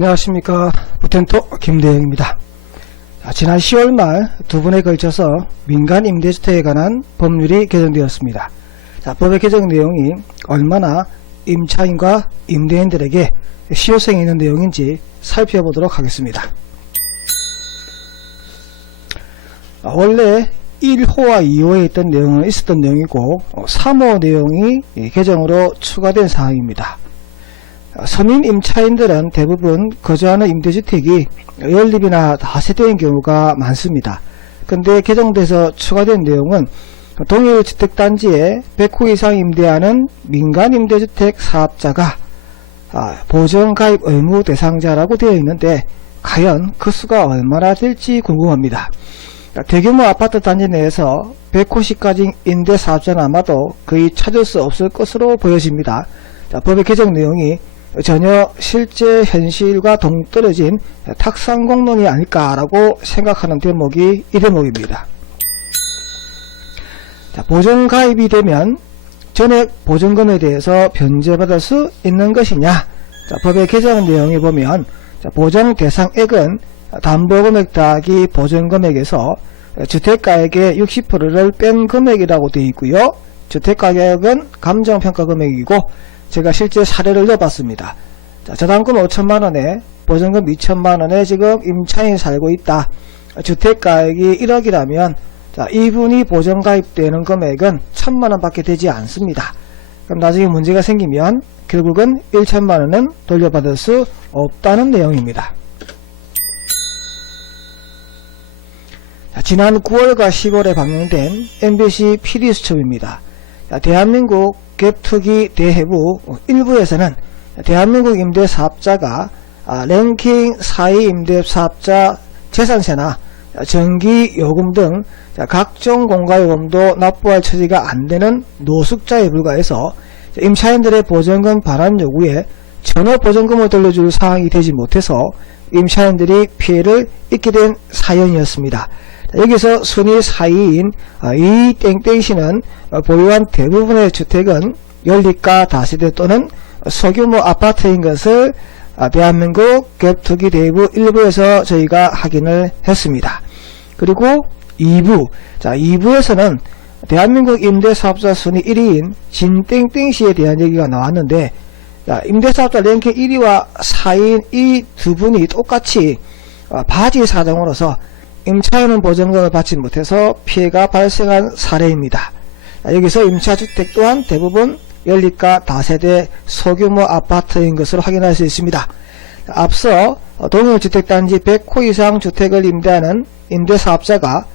안녕하십니까. 부텐토 김대영입니다. 지난 10월 말 두 번에 걸쳐서 민간 임대주택에 관한 법률이 개정되었습니다. 법의 개정 내용이 얼마나 임차인과 임대인들에게 실효성이 있는 내용인지 살펴보도록 하겠습니다. 원래 1호와 2호에 있었던 내용이고 3호 내용이 개정으로 추가된 사항입니다. 서민 임차인들은 대부분 거주하는 임대주택이 연립이나 다세대인 경우가 많습니다. 근데 개정돼서 추가된 내용은 동일 주택단지에 100호 이상 임대하는 민간 임대주택 사업자가 보전가입 의무 대상자라고 되어 있는데 과연 그 수가 얼마나 될지 궁금합니다. 대규모 아파트 단지 내에서 100호씩까지 임대 사업자는 아마도 거의 찾을 수 없을 것으로 보여집니다. 법의 개정 내용이 전혀 실제 현실과 동떨어진 탁상공론이 아닐까라고 생각하는 대목이 이 대목입니다. 보전가입이 되면 전액 보전금에 대해서 변제받을 수 있는 것이냐. 법의 개정 내용에 보면 보전 대상액은 담보금액 더하기 보전금액에서 주택가액의 60%를 뺀 금액이라고 되어 있고요. 주택가격은 감정평가금액이고 제가 실제 사례를 넣어봤습니다. 저당금 5천만원에 보전금 2천만원에 지금 임차인이 살고 있다. 주택가액이 1억이라면 이분이 보전가입되는 금액은 1,000만원 밖에 되지 않습니다. 그럼 나중에 문제가 생기면 결국은 1천만원은 돌려받을 수 없다는 내용입니다. 지난 9월과 10월에 방영된 MBC PD수첩입니다. 대한민국 갭투기 대회부 1부에서는 대한민국 임대사업자가 랭킹 4위 임대사업자 재산세나 전기요금 등 각종 공과요금도 납부할 처지가 안되는 노숙자에 불과해서 임차인들의 보전금 반환 요구에 전혀 보전금을 돌려줄 상황이 되지 못해서 임차인들이 피해를 입게 된 사연이었습니다. 여기서 순위 4위인 이 땡땡시는 보유한 대부분의 주택은 연립가 다세대 또는 소규모 아파트인 것을 대한민국 갭투기 대회부 1부에서 저희가 확인을 했습니다. 그리고 2부, 2부에서는 대한민국 임대사업자 순위 1위인 진땡땡시에 대한 얘기가 나왔는데 임대사업자 랭킹 1위와 4위인 이 두 분이 똑같이 바지 사정으로서 임차인은 보전금을 받지 못해서 피해가 발생한 사례입니다. 여기서 임차주택 또한 대부분 연립가 다세대 소규모 아파트인 것으로 확인할 수 있습니다. 앞서 동일주택단지 100호 이상 주택을 임대하는 임대사업자가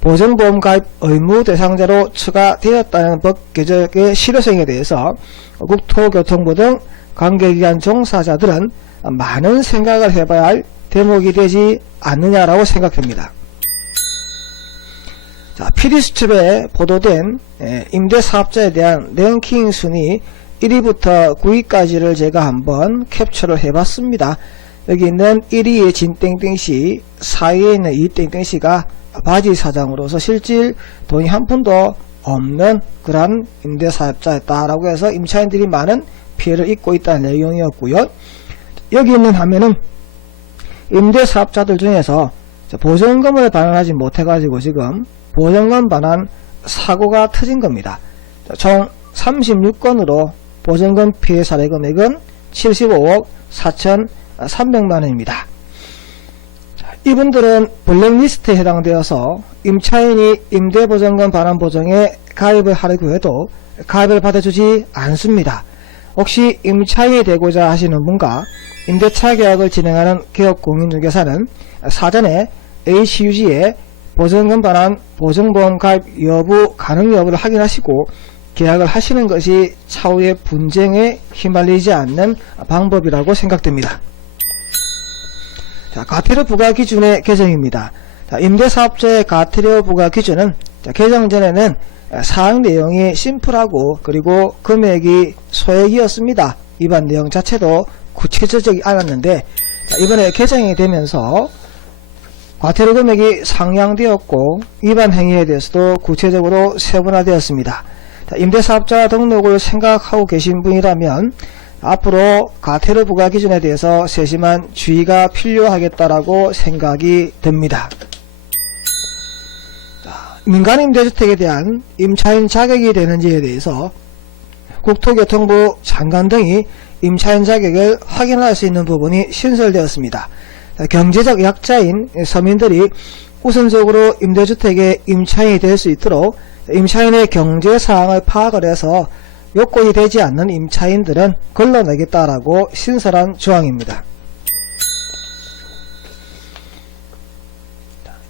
보전보험 가입 의무 대상자로 추가되었다는 법 개정의 실효성에 대해서 국토교통부 등 관계기관 종사자들은 많은 생각을 해봐야 할 대목이 되지 않느냐라고 생각합니다. PD수첩에 보도된 임대사업자에 대한 랭킹 순위 1위부터 9위까지를 제가 한번 캡처를 해봤습니다. 여기 있는 1위의 진땡땡시, 4위에 있는 이땡땡시가 바지 사장으로서 실질 돈이 한 푼도 없는 그런 임대사업자였다라고 해서 임차인들이 많은 피해를 입고 있다는 내용이었고요. 여기 있는 화면은 임대사업자들 중에서 보전금을 반환하지 못해가지고 지금 보전금 반환 사고가 터진 겁니다. 총 36건으로 보전금 피해 사례 금액은 75억 4,300만원입니다. 이분들은 블랙리스트에 해당되어서 임차인이 임대보전금 반환 보증에 가입을 하려고 해도 가입을 받아주지 않습니다. 혹시 임차인이 되고자 하시는 분과 임대차 계약을 진행하는 기업공인중개사는 사전에 HUG에 보전금 반환 보증보험 가입 여부 가능 여부를 확인하시고 계약을 하시는 것이 차후의 분쟁에 휘말리지 않는 방법이라고 생각됩니다. 과태료 부과 기준의 개정입니다. 임대사업자의 과태료 부과 기준은 개정 전에는 사항 내용이 심플하고 그리고 금액이 소액이었습니다. 위반 내용 자체도 구체적이지 않았는데 이번에 개정이 되면서 과태료 금액이 상향되었고 위반 행위에 대해서도 구체적으로 세분화되었습니다. 임대사업자 등록을 생각하고 계신 분이라면 앞으로 가태료 부과 기준에 대해서 세심한 주의가 필요하겠다라고 생각이 듭니다. 민간임대주택에 대한 임차인 자격이 되는지에 대해서 국토교통부 장관 등이 임차인 자격을 확인할 수 있는 부분이 신설되었습니다. 경제적 약자인 서민들이 우선적으로 임대주택의 임차인이 될 수 있도록 임차인의 경제사항을 파악을 해서 요건이 되지 않는 임차인들은 걸러내겠다라고 신설한 조항입니다.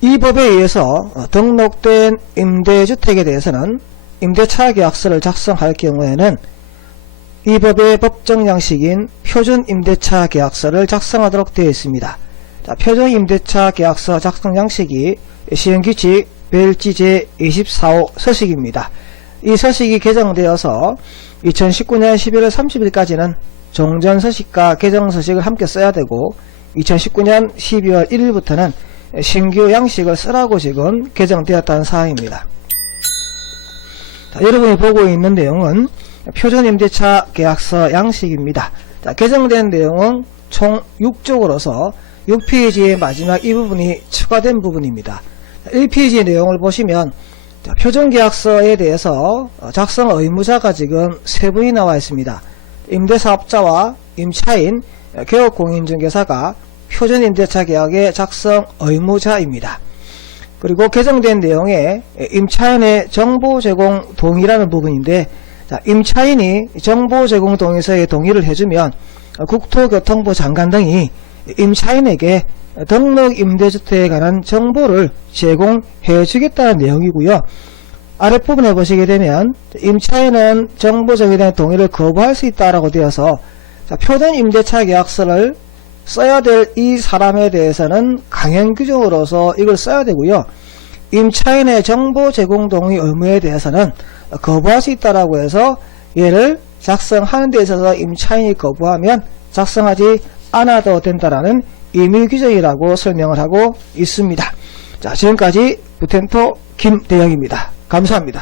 이 법에 의해서 등록된 임대주택에 대해서는 임대차 계약서를 작성할 경우에는 이 법의 법정 양식인 표준 임대차 계약서를 작성하도록 되어 있습니다. 자, 표준 임대차 계약서 작성 양식이 시행규칙 별지 제24호 서식입니다. 이 서식이 개정되어서 2019년 11월 30일까지는 종전서식과 개정서식을 함께 써야 되고 2019년 12월 1일부터는 신규 양식을 쓰라고 지금 개정되었다는 사항입니다. 자, 여러분이 보고 있는 내용은 표준임대차 계약서 양식입니다. 자, 개정된 내용은 총 6쪽으로서 6페이지의 마지막 이 부분이 추가된 부분입니다. 1페이지 내용을 보시면 표준계약서에 대해서 작성 의무자가 지금 세 분이 나와 있습니다. 임대사업자와 임차인, 개업공인중개사가 표준임대차 계약의 작성 의무자입니다. 그리고 개정된 내용에 임차인의 정보 제공 동의라는 부분인데, 자, 임차인이 정보 제공 동의서에 동의를 해주면 국토교통부 장관 등이 임차인에게 등록 임대주택에 관한 정보를 제공해 주겠다는 내용이고요. 아랫부분에 보시게 되면 임차인은 정보 제공에 대한 동의를 거부할 수 있다라고 되어서, 자, 표준 임대차 계약서를 써야 될 이 사람에 대해서는 강행 규정으로서 이걸 써야 되고요. 임차인의 정보 제공 동의 의무에 대해서는 거부할 수 있다라고 해서 얘를 작성하는 데 있어서 임차인이 거부하면 작성하지 않아도 된다라는 임의 규정이라고 설명을 하고 있습니다. 자, 지금까지 부텐토 김대영입니다. 감사합니다.